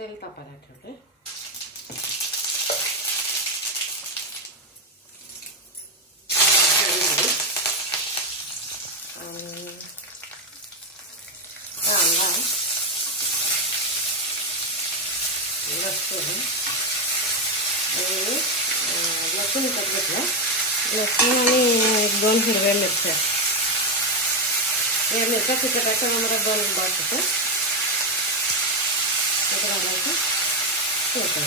तेल तापायला ठेवले. आणि कांदा, लसूण आणि लसूण विकत घेतलं. लसूण आणि 2 हिरव्या मिरच्या. या मिरच्या तिखटाच्या मला 2 बस होतं. ते घालायचं ठेवतो.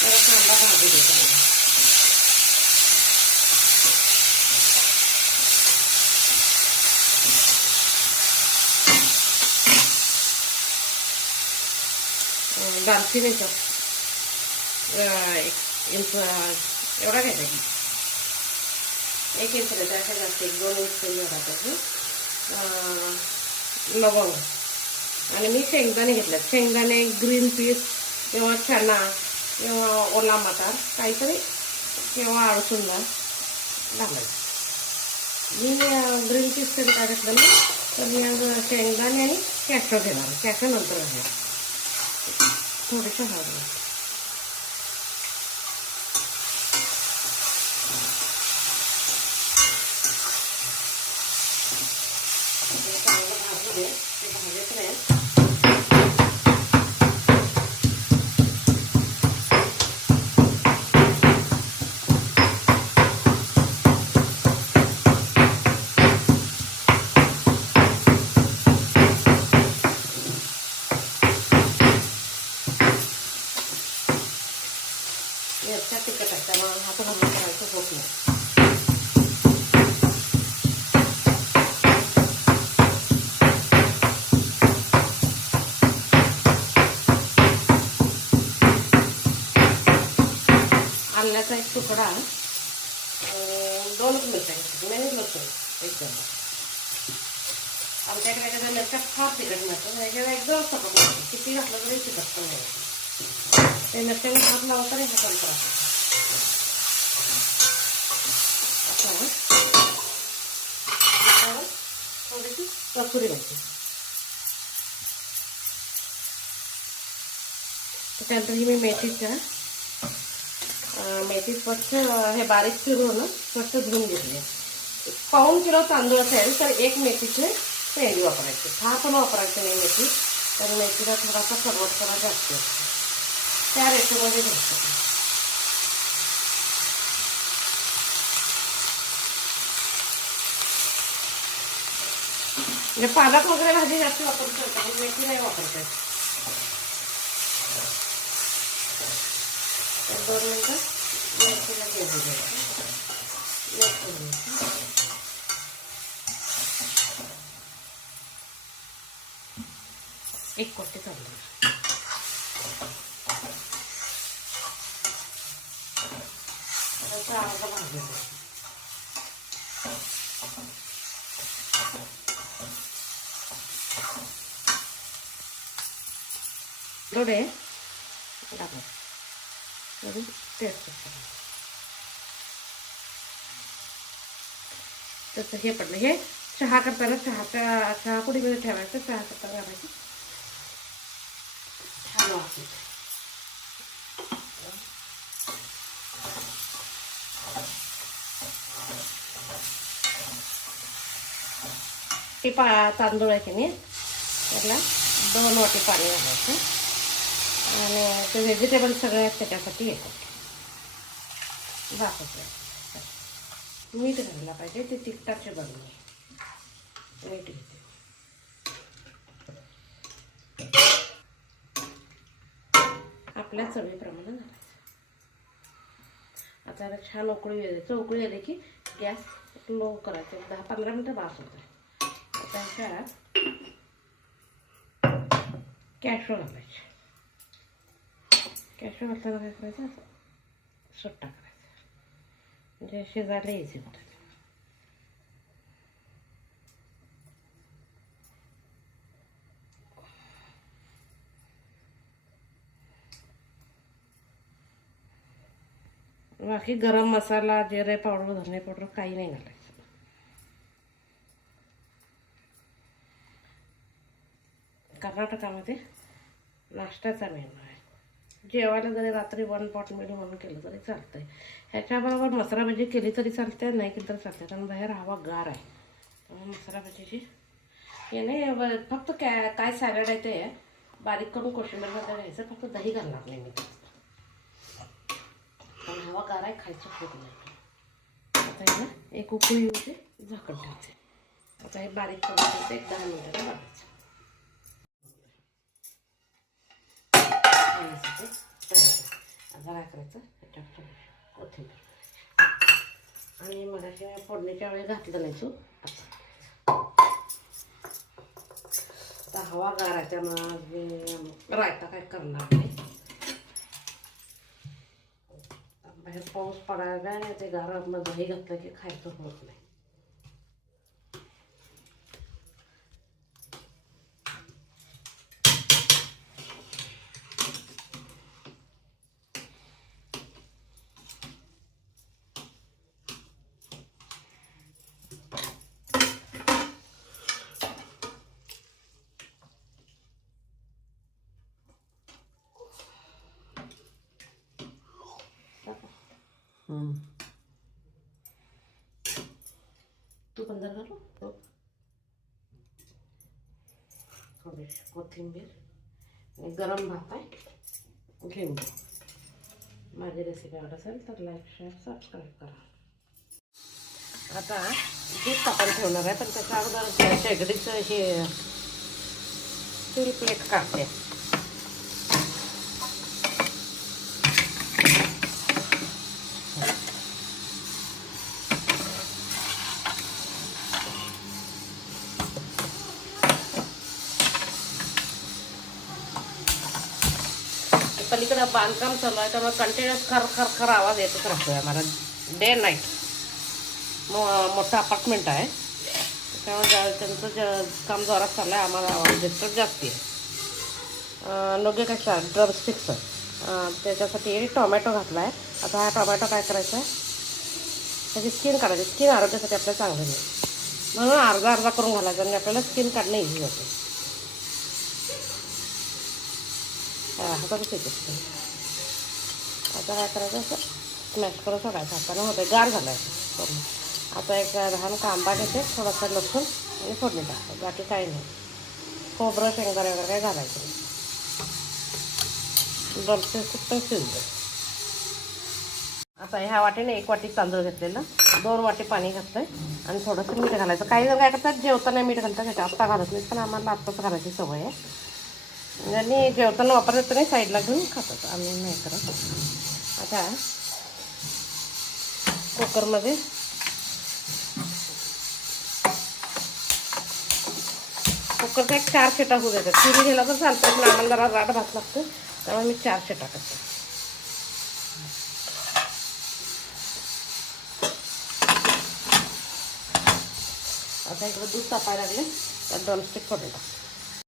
जरा कांदा भाजू द्यायचा. दालचिनीचा 1 इंच एवढा घ्यायचा. 1 इंच घ्यायचा. अशा जास्त 1-2 इंच घालायचं. लवंग आणि मी शेंगदाणे घेतले. शेंगदाणे, ग्रीन पीस किंवा चणा किंवा ओला मटार काहीतरी किंवा अळसुंदा घालायचं. मी ग्रीन पीस तरी काय घेतलं ना, तर मी आज शेंगदाणे आणि कॅशो घेणार. कॅशो नंतर घालणार. थोडीशी हळद. चांगलं भाजू दे. ते भाजत राहील. मिरच्या तिखट आहे त्यामुळे हात घालून करायचं होत नाही. आल्याचा 1 तुकडा, 2 मिरच्या घेतल्या. लसूण एकदम. आमच्याकडे एखाद्या मिरच्या फार तिखट नसतं. एखाद्या एकदम सपक नसतं. किती घातलं तरी तिखट पण नाही. ते मिरच्याने हात लावता नाही हा त्रास. थोडीशी कसुरी मेथी. त्यानंतर ही मी मेथी स्वच्छ हे बारीक चिरून स्वच्छ धुवून घेतली. 1 किलो तांदूळ असेल तर 1 मेथीचे पेंडी वापरायची. हा पण वापरायची नाही मेथी, तर मेथीला थोडासा कडवटपणा जास्त असतो. त्या रेशोमध्ये घ्यायचं. म्हणजे पालक वगैरे भाजी जास्त वापरू शकतो, पण मेथी नाही वापरते. 2 मिनिटं मेथीला घेऊ द्यायचं. एक कोटी तांदूळ. थोडे टेस्ट तसं हे पडलं. हे चहा करताना चहा पुडीमध्ये ठेवायचं. चहा करताना घालायचं. छान वाटते. ते तांदूळ आहे की नाही, त्याला 2 वाटी पाणी घालायचं. आणि ते व्हेजिटेबल सगळे त्याच्यासाठी येतात. मीठ घालायला पाहिजे. ते तिखटाचे बनवणे. मीठ घेते. आपल्या चवीप्रमाणे घालायचं. आता छान उकळी द्यायचं. उकळी आली की गॅस लो करायचं. 10-15 मिनटं बास होतं. आता ह्याच्यात कॅशो घालायचे. कॅशो घालताना काय करायचं, असं सुट्टा करायचा. म्हणजे शिजायला इझी होतं. बाकी गरम मसाला, जिरे पावडर, धने पावडर काही नाही घालायचं. कर्नाटकामध्ये नाश्त्याचा मेनू आहे. जेवायला जरी रात्री 1 पॉट मिळून म्हणून केलं तरी चालतं आहे. ह्याच्याबरोबर मसाला भजी केली तरी चालते, नाही केली तरी चालते, कारण बाहेर हवा गार आहे. त्यामुळे मसाला भजीची हे नाही, फक्त काय सॅलड आहे ते बारीक करून कोशिंबीरमध्ये घ्यायचं, फक्त दही घालणार नाही मी, कारण हवा गार आहे, खायचं खूप नाही. आता हे ना एक उकळी येऊन झाकण ठेवायचे. आता हे बारीक करून घ्यायचं, 1-10 मिनिटाला बघायचं. आता काय करायचं, ह्याच्यात कोथिंबीर आणि मगाशी फोडणीच्या वेळी घातलं नाही तू. आता हवा गार आहे त्यामुळे रायता काय करणार नाही. बाहेर पाऊस पडायला नाही, ते गार दही घातलं की खायचं होत नाही. तू पंधर घालू, थोडीशी कोथिंबीर आणि गरम भात आहे घेऊन. माझी रेसिपी आवडत असेल तर लाईक, शेअर, सबस्क्राईब करा. आता दूध तापायला ठेवणार आहे, पण त्याच्या अगोदर शेगडीचं हे स्टील प्लेट काढते. पलीकडं बांधकाम चालू आहे, त्यामुळे कंटिन्युअस खर खर खर आवाज येतच राहतोय आम्हाला डे नाईट. मोठं अपार्टमेंट आहे, त्यामुळे त्यांचं काम जोरात चाललं आहे, आम्हाला आवाज डिस्टर्ब जास्त आहे. नोगे कशा ड्रमस्टिक्स त्याच्यासाठी टोमॅटो घातला आहे. आता हा टोमॅटो काय करायचा आहे, त्याची स्किन काढायची. स्किन आरोग्यासाठी आपल्याला चांगलं नाही, म्हणून अर्धा अर्धा करून घालायचं आणि आपल्याला स्किन काढणं इझी होते. हातातच येते. आता काय करायचं, असं स्मॅश करून सोडायचं हाताने, होतं गार झालं आहे. आता एक लहान कांदा घेते, थोडासा लसूण आणि फोडणी टाकते, बाकी काही नाही. खोबरं शेंगदाणे वगैरे काही घालायचं नाही. खूप शिजलं. आता ह्या वाटीने 1 वाटी तांदूळ घेतलेलं, 2 वाटी पाणी घातलं आहे आणि थोडंसं मीठ घालायचं. काही जण काय करतात, जेवताना मीठ घालतात, त्याच्या आत्ता घालत नाहीत, पण आम्हाला आत्ताच घालायची सवय आहे. आणि जेवताना वापरत नाही, साईडला घेऊन खातात, आम्ही नाही करत. आता कुकरमध्ये कुकरचा एक 4 शिटा होऊ देतात. 3 गेला तर चालतं, पण आम्हाला जरा राट भात लागतो, त्यामुळे मी 4 शिटा करते. आता इकडं दूध तापायला लागले, तर ड्रमस्टिक फोडून टाकते.